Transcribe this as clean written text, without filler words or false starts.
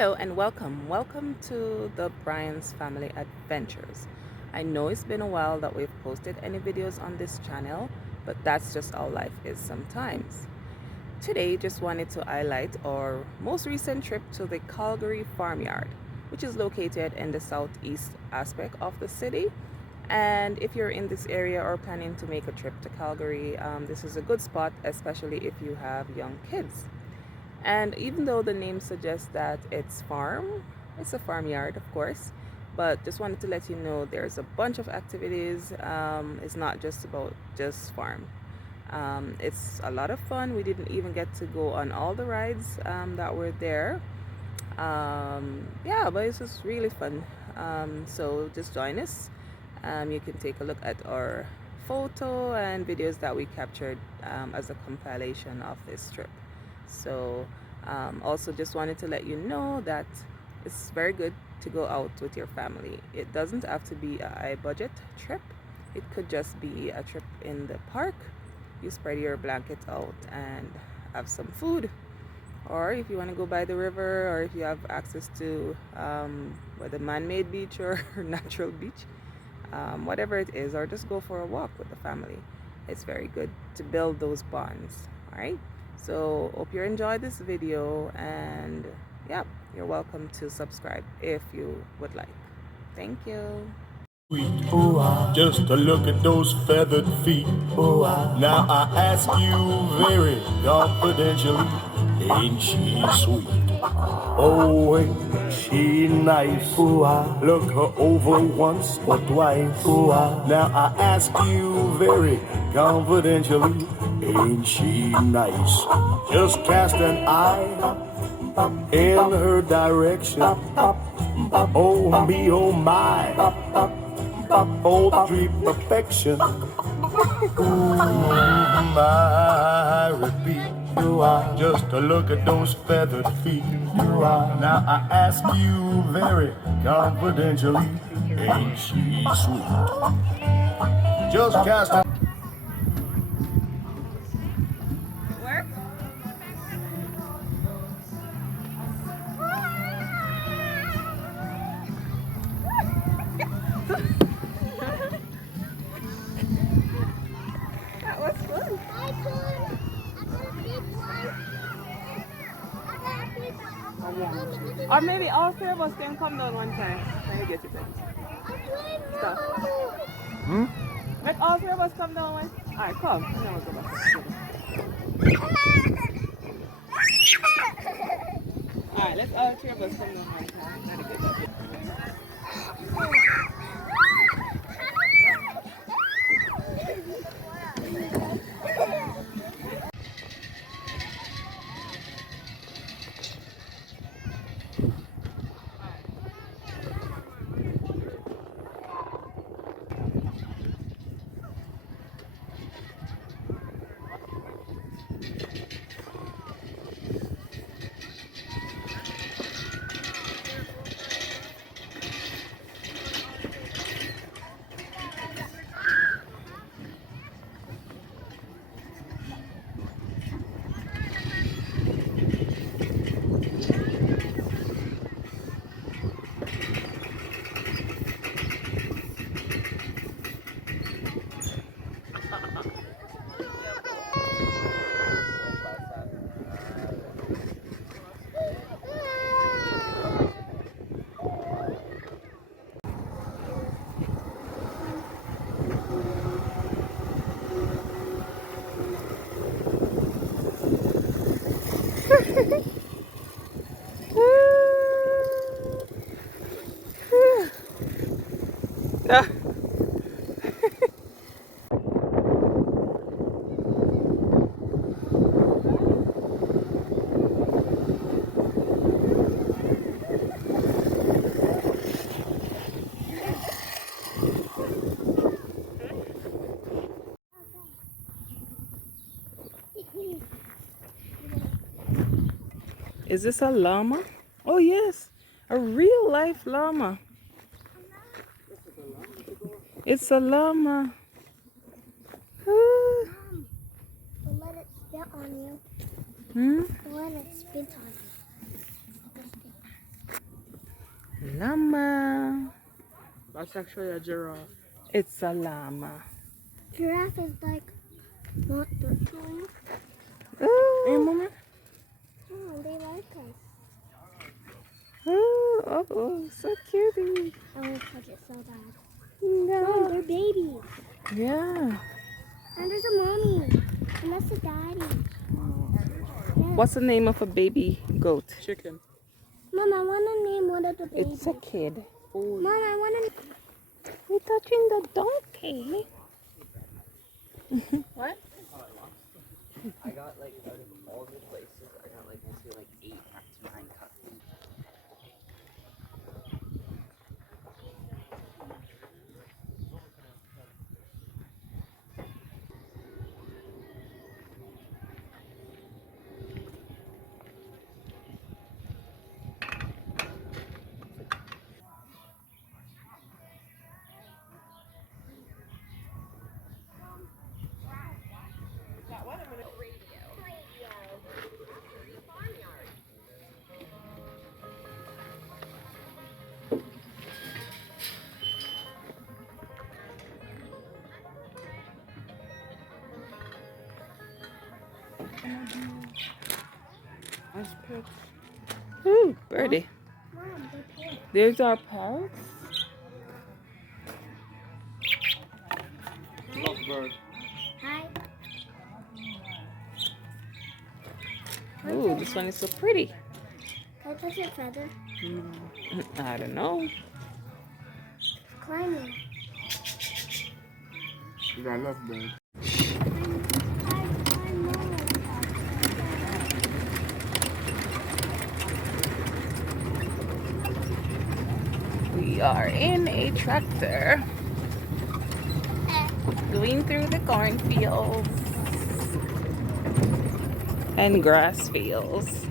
Hello and welcome to the Brian's Family Adventures. I know it's been a while that we've posted any videos on this channel, but that's just how life is sometimes. Today just wanted to highlight our most recent trip to the Calgary Farmyard, which is located in the southeast aspect of the city. And if you're in this area or planning to make a trip to Calgary, this is a good spot, especially if you have young kids. And even though the name suggests that it's a farmyard, of course, but just wanted to let you know there's a bunch of activities. It's not just about just farm. It's a lot of fun. We didn't even get to go on all the rides that were there. Yeah, but it's just really fun. So just join us. You can take a look at our photo and videos that we captured as a compilation of this trip. So also just wanted to let you know that it's very good to go out with your family. It doesn't have to be a high budget trip. It could just be a trip in the park. You spread your blanket out and have some food. Or if you want to go by the river, or if you have access to whether man-made beach or natural beach, whatever it is, or just go for a walk with the family. It's very good to build those bonds. All right, so hope you enjoyed this video, and yeah, you're welcome to subscribe if you would like. Thank you. Just to look at those feathered feet. Now I ask you very confidentially, ain't she sweet? Oh, ain't she nice? Look her over once or twice. Now I ask you very confidentially, ain't she nice? Just cast an eye in her direction. Oh me, oh my, poultry perfection. I repeat, just to look at those feathered feet. Now I ask you very confidentially, ain't she sweet? Just cast a Work? That was fun. Or maybe all three of us can come down one time. Let me get it. Stop. Let all three of us come down one. Alright, come. And then we'll go back. Alright, let's all three of us come down one time. Let me get that. Yeah. Is this a llama? Oh yes, a real life llama. It's a llama. Ah. Don't let it spit on you. Hmm? Don't let it spit on you. llama. That's actually a giraffe. It's a llama. Giraffe is like not the one. Hey, Ooh, mama. Oh, they like us. ooh, oh, so cutie. I want to touch it so bad. Oh, No. they're babies. Yeah. And there's a mommy. And that's a daddy. Yeah. What's the name of a baby goat? Chicken. Mom, I want to name one of the babies. It's a kid. Mom, I want to. We're touching the donkey. What? I got like out of all the places, I got like mostly like 8 to 9 cups. Nice pitch. Ooh, birdie. Mom, they're pink. There's our parrots. Lovebird. Hi. Ooh, this one is so pretty. Can I touch your feather? I don't know. It's climbing. You got lovebird. I know. We are in a tractor going through the cornfields and grass fields.